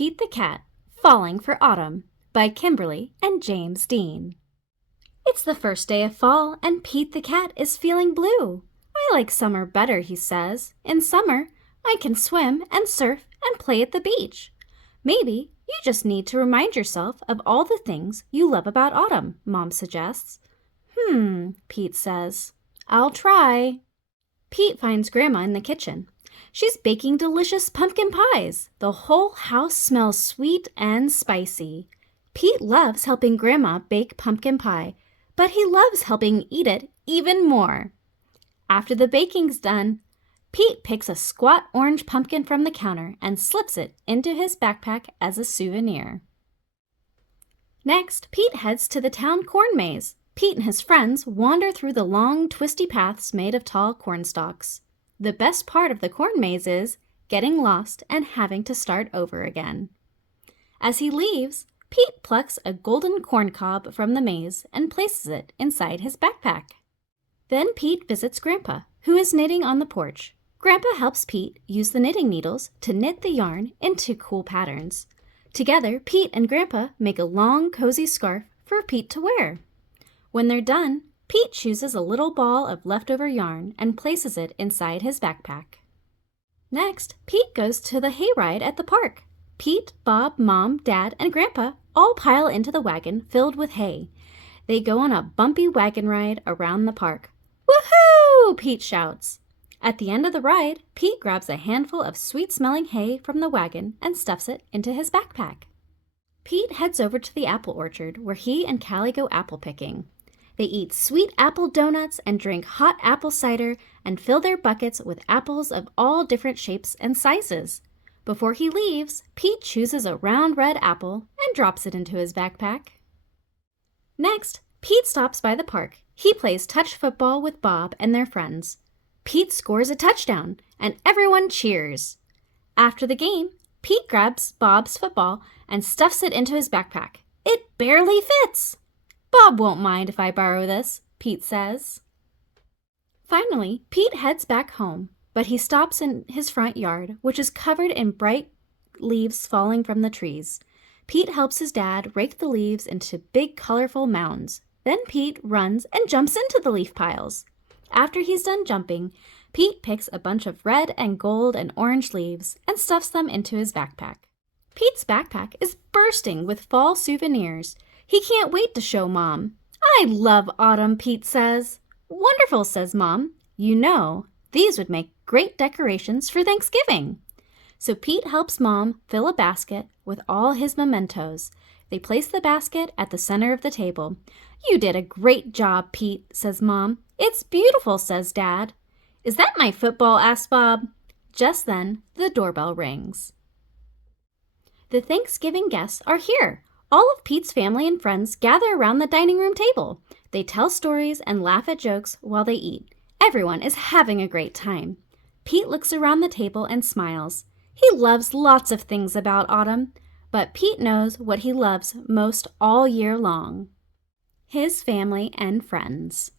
Pete the Cat, Falling for Autumn by Kimberly and James Dean. It's the first day of fall and Pete the Cat is feeling blue. I like summer better, he says. In summer, I can swim and surf and play at the beach. Maybe you just need to remind yourself of all the things you love about autumn, Mom suggests. Pete says. I'll try. Pete finds Grandma in the kitchen. She's baking delicious pumpkin pies. The whole house smells sweet and spicy. Pete loves helping Grandma bake pumpkin pie, but he loves helping eat it even more. After the baking's done, Pete picks a squat orange pumpkin from the counter and slips it into his backpack as a souvenir. Next, Pete heads to the town corn maze. Pete and his friends wander through the long, twisty paths made of tall corn stalks. The best part of the corn maze is getting lost and having to start over again. As he leaves, Pete plucks a golden corn cob from the maze and places it inside his backpack. Then Pete visits Grandpa, who is knitting on the porch. Grandpa helps Pete use the knitting needles to knit the yarn into cool patterns. Together, Pete and Grandpa make a long, cozy scarf for Pete to wear. When they're done, Pete chooses a little ball of leftover yarn and places it inside his backpack. Next, Pete goes to the hayride at the park. Pete, Bob, Mom, Dad, and Grandpa all pile into the wagon filled with hay. They go on a bumpy wagon ride around the park. Woohoo! Pete shouts. At the end of the ride, Pete grabs a handful of sweet-smelling hay from the wagon and stuffs it into his backpack. Pete heads over to the apple orchard where he and Callie go apple picking. They eat sweet apple donuts and drink hot apple cider and fill their buckets with apples of all different shapes and sizes. Before he leaves, Pete chooses a round red apple and drops it into his backpack. Next, Pete stops by the park. He plays touch football with Bob and their friends. Pete scores a touchdown, and everyone cheers. After the game, Pete grabs Bob's football and stuffs it into his backpack. It barely fits. Bob won't mind if I borrow this, Pete says. Finally, Pete heads back home, but he stops in his front yard, which is covered in bright leaves falling from the trees. Pete helps his dad rake the leaves into big, colorful mounds. Then Pete runs and jumps into the leaf piles. After he's done jumping, Pete picks a bunch of red and gold and orange leaves and stuffs them into his backpack. Pete's backpack is bursting with fall souvenirs. He can't wait to show Mom. I love autumn, Pete says. Wonderful, says Mom. You know, these would make great decorations for Thanksgiving. So Pete helps Mom fill a basket with all his mementos. They place the basket at the center of the table. You did a great job, Pete, says Mom. It's beautiful, says Dad. Is that my football? Asks Bob. Just then, the doorbell rings. The Thanksgiving guests are here. All of Pete's family and friends gather around the dining room table. They tell stories and laugh at jokes while they eat. Everyone is having a great time. Pete looks around the table and smiles. He loves lots of things about autumn, but Pete knows what he loves most all year long: his family and friends.